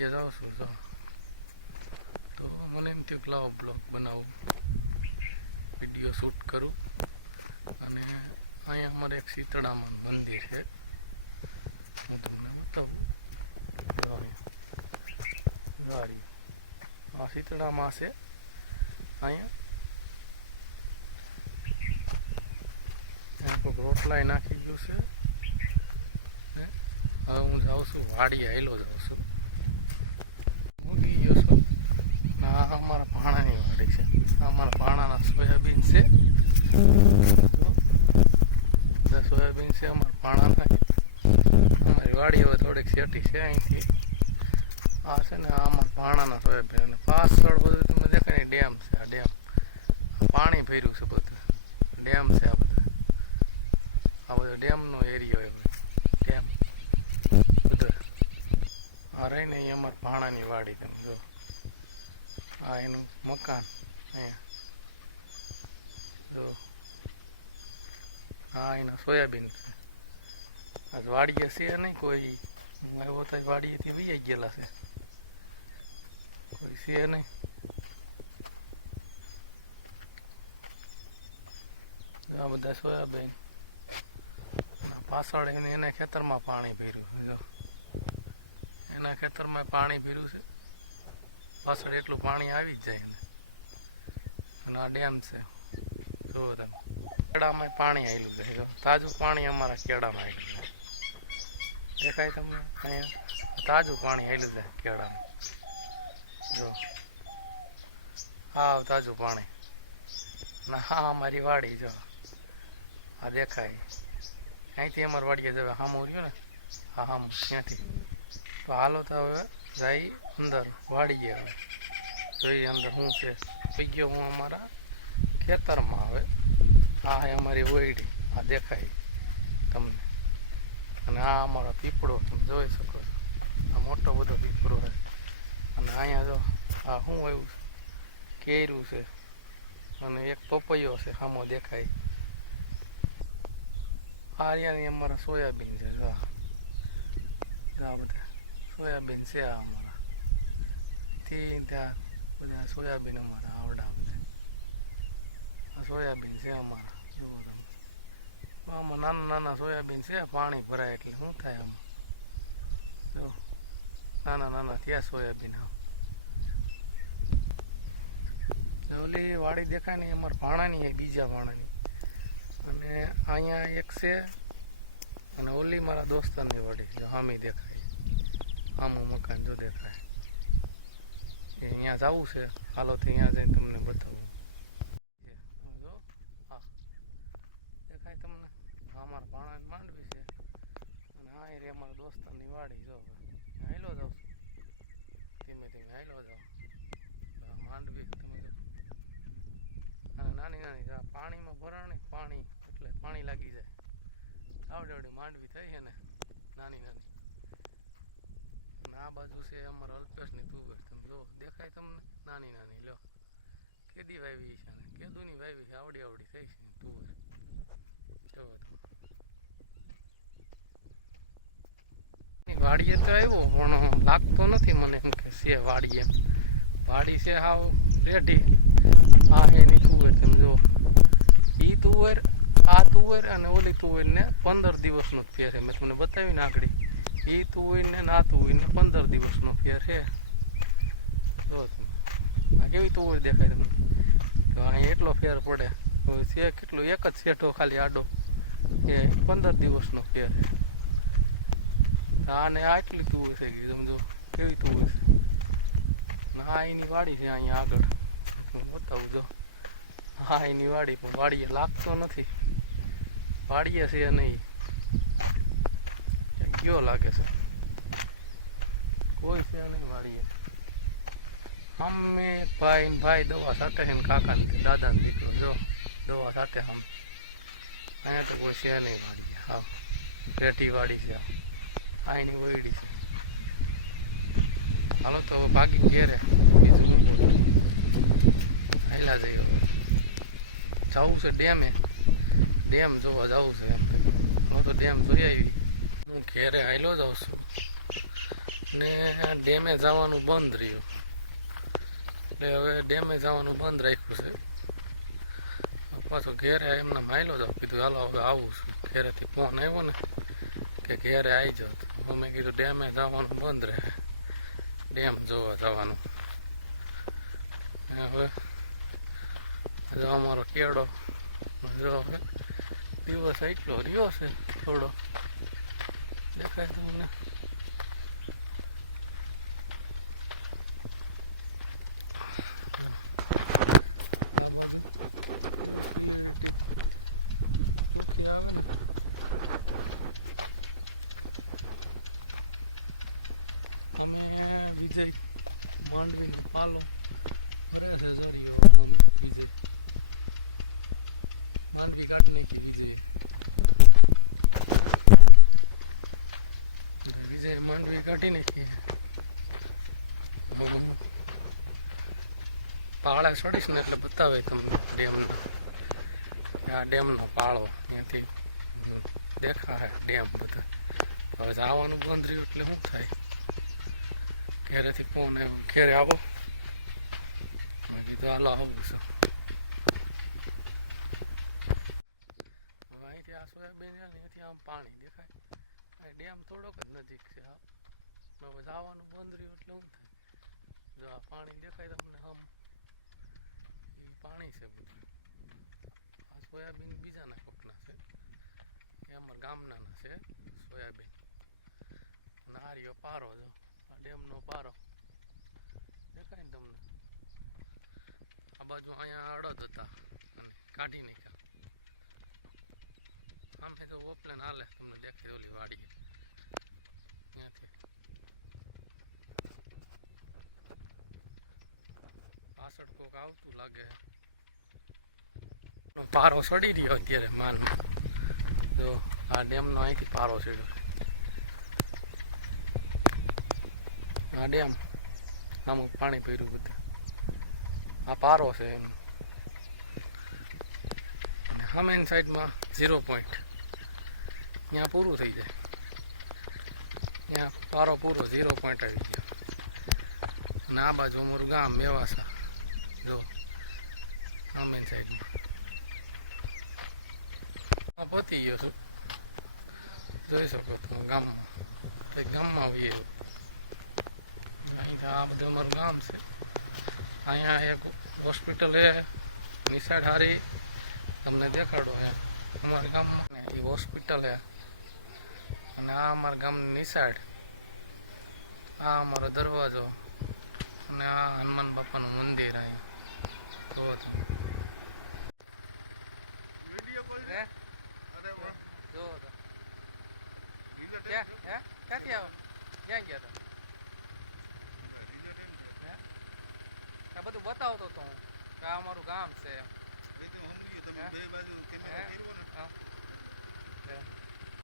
વાડીએ જાઉં છું તો તો મને એમ થયું કે લાવો બ્લોગ બનાવું. વીડિયો શૂટ કરું. અને અહીંયા અમારે એક શીતળામાં મંદિર છે. હું તમને બતાવું. આ શીતળામાં છે. અહીંયા. કોઈક રોટલાય નાખી ગયું છે? હવે હું જાઉં છું વાડી આવેલો જાઉં છું મૂકી ગયો છું ને આ અમારા ભાણાની વાડી છે આ અમારા પાણાના સોયાબીન છે. સોયાબીન છે અમારા પાણાના. અમારી વાડી હવે થોડીક સેટી છે અહીંથી. આ છે ને અમારા પાણાના સોયાબીન અને પાછળ બધું તમે દેખાય ડેમ છે, આ ડેમ. પાણી ભર્યું છે બધું. ડેમ છે આ બધું. આ બધો ડેમનો એરિયો એવો ડેમ. બધું. આ રહીને અહીં અમારા પાણાની વાડી તમે જો. આ એનું મકાન. જો. હા એના સોયાબીન. વાડીએ છે નહીં, કોઈ આવ્યો તો વાડીએથી વી ગયેલા છે. કોઈ છે નહીં. આ બધા સોયાબીન. પાછળ એને, એના ખેતરમાં પાણી ભર્યું જો. એના ખેતરમાં પાણી ભર્યું છે. પાછળ એટલું પાણી આવી જ જાય આ ડેમ છે. જો તમે. કેળામાં પાણી આવેલું છે. જો તાજું પાણી અમારા કેળામાં આવેલું છે. દેખાય તમને અહીંયા? તાજું પાણી આવેલું છે કેળામાં. જો. હા, તાજું પાણી. ના, હા, અમારી વાડી, જો. આ દેખાય. અહીંથી અમારી વાડીએ જવે હામ ઉર્યું ને? હા, હામ. ત્યાંથી. તો હાલો તો હવે જાય અંદર. વાડીએ હવે. જોઈએ અંદર શું છે. થઈ ગયો હું અમારા ખેતરમાં હવે આ અમારી ઓયડી આ દેખાય તમને. અને આ અમારો પીપળો તમે જોઈ શકો છો. આ મોટો બધો પીપળો છે અને અહીંયા જો આ શું આવ્યું છે? કેરું છે. અને એક પપૈયો છે સામો દેખાય. આ અહીંયાની અમારા સોયાબીન છે, જો આ. બધા સોયાબીન છે આ અમારા. તે ત્યાં બધા સોયાબીન અમારા. આ સોયાબીન છે અમારા. જુઓ તમે આમાં નાના નાના સોયાબીન છે, પાણી ભરાય એટલે શું થાય આમાં? જો, નાના નાના થયા સોયાબીન. ઓલી વાડી દેખાય ને અમારે ભાણાની બીજા ભાણાની. અને અહીંયા એક છે, અને ઓલી મારા દોસ્તની વાડી. જો, હામી દેખાય. આમું મકાન જો દેખાય. અહીંયા જવું છે. હાલો તો અહીંયા જઈને તમને બતાવું એ જો હા દેખાય તમને આ અમારા માંડવી છે. અને આ રે અમારા દોસ્તારની વાડી જો હાઈલો જાઉં છું. ધીમે ધીમે હાઈલો જાઉં. માંડવી તમે અને નાની નાની પાણીમાં ભરાણે, પાણી એટલે પાણી લાગી જાય. આવડી આવડી માંડવી થઈ છે ને, નાની નાની. અને આ બાજુ છે અમારા અલ્પેશની તુવેર. તમે જો, દેખાય તમને? નાની નાની લો કેદી વાવી છે ને? કેદુની વાવી છે, આવડી આવડી થઈ છે તુવેર જો તમે વાડીએ તો આવ્યો, પણ લાગતો નથી મને એમ કે છે વાડીએ. વાડી છે હાવ રેડી આ એની તુવેર, તમે જો ઈ તુવેર, આ તુવેર અને ઓલી તુવેર ને પંદર દિવસનો ફેર છે. મેં તમને બતાવી ને આગળ. ઈ તુવેર ને આ તુવેર ને પંદર દિવસનો ફેર છે. જો આ કેવી તુવેર દેખાય તમને? તો અહીંયા એટલો ફેર પડે. છે કેટલું? એક જ શેઠો ખાલી આડો. એ પંદર દિવસનો ફેર છે. આને આટલી તુવેર છે કે સમજો, કેવી તુવર છે? હા, એની વાડી છે અહીંયા આગળ. હું બતાવું, જો. હા, એની વાડી, પણ વાડીએ લાગતો નથી. વાડીએ છે નહીં કયો લાગે છે. કોઈ છે નહીં વાડીએ. અમે ભાઈ ભાઈ દવા સાથે છે ને કાકા ને દાદા ને દીકરો જો. દવા સાથે આમ. અહીંયા તો કોઈ છે નહીં વાડીએ, હા. પેટી વાડી છે આ એની વયડી છે. હાલો તો હવે ભાગી ઘેરે બીજું શું બોલું હાલ્યા જઈએ જવું છે ડેમે? ડેમ જોવા જવું છે એમ. હું તો ડેમ જોઈ આવી. હું ઘેરે હાલ્યો જાઉં છું. ને ડેમે જવાનું બંધ રહ્યું. એટલે હવે ડેમે જવાનું બંધ રાખ્યું છે. પાછો ઘેરે એમને માયલો જાઉં કીધું હાલો, હવે આવું છું. ઘેરેથી ફોન આવ્યો ને કે ઘેરે આવી જાઓ તો મેં કીધું, ડેમે જવાનું બંધ રહે. ડેમ જોવા જવાનું. હવે જો અમારો કેળો જો હવે દિવસ એટલો રહ્યો છે થોડો. દેખાય તમને તમે વિજય માંડવી પાલો ભર્યા છે જરીયો. વિજય માંડવી કાઢ નાખી વિજય વિજય માંડવી કાઢી નાખી હમ. પાળે છોડીશ ને એટલે બતાવે તમને ડેમનો. આ ડેમનો પાળો. ત્યાંથી દેખાય ડેમ બધા. હવે જવાનું બંધ રહ્યું એટલે શું થાય? ઘેરેથી ફોન આવ્યો. ઘેરે આવો. કીધું, હાલો, આવું છું. અહીંથી આ સોયાબીન છે આમ પાણી દેખાય. ડેમ થોડોક જ નજીક છે હવે જવાનું રહ્યું એટલે શું થાય? જો આ પાણી દેખાય તમને આમ એ પાણી છે બધું આ સોયાબીન બીજાના કોકના છે. એ અમારા ગામના છે, સોયાબીન. નારિયો પારો જો આ ડેમનો પારો. દેખાય ને તમને? આ બાજુ અહીંયા અડદ હતા અને કાઢી નાખ્યા. આમ તો ઓપલેન હાલે, તમને દેખાય ઓલી વાડી. ત્યાંથી. પાછળ કોક આવતું લાગે. પારો સડી રહ્યો અત્યારે માનમાં જો આ ડેમનો અહીંથી પારો ચડ્યો આ ડેમ અમુક પાણી ભર્યું બધું. આ પારો છે એમ. સામેની સાઈડમાં ઝીરો પોઈન્ટ ત્યાં પૂરું થઈ જાય. ત્યાં પારો પૂરો ઝીરો પોઈન્ટ આવી ગયો. અને આ બાજુ અમારું ગામ મેવાસા. જો સામેની સાઈડમાં આ પતી ગયો છું જોઈ શકો તમે ગામમાં. ગામમાં આવીએ અહીં આ બધું અમારું ગામ છે. અહીંયા એક હોસ્પિટલ છે નિશાળ તમને દેખાડો અહીંયા. અમારા ગામમાં એ હોસ્પિટલ હે અને આ અમારા ગામની નિશાળ. આ અમારો દરવાજો. અને આ હનુમાન બાપાનું મંદિર અહીંયા. તો હે? જો તો. ક્યાં હે ક્યાંથી આવો ક્યાં ગયા હતા આ બધું બતાવતો તો હું કે આ અમારું ગામ છે એમ.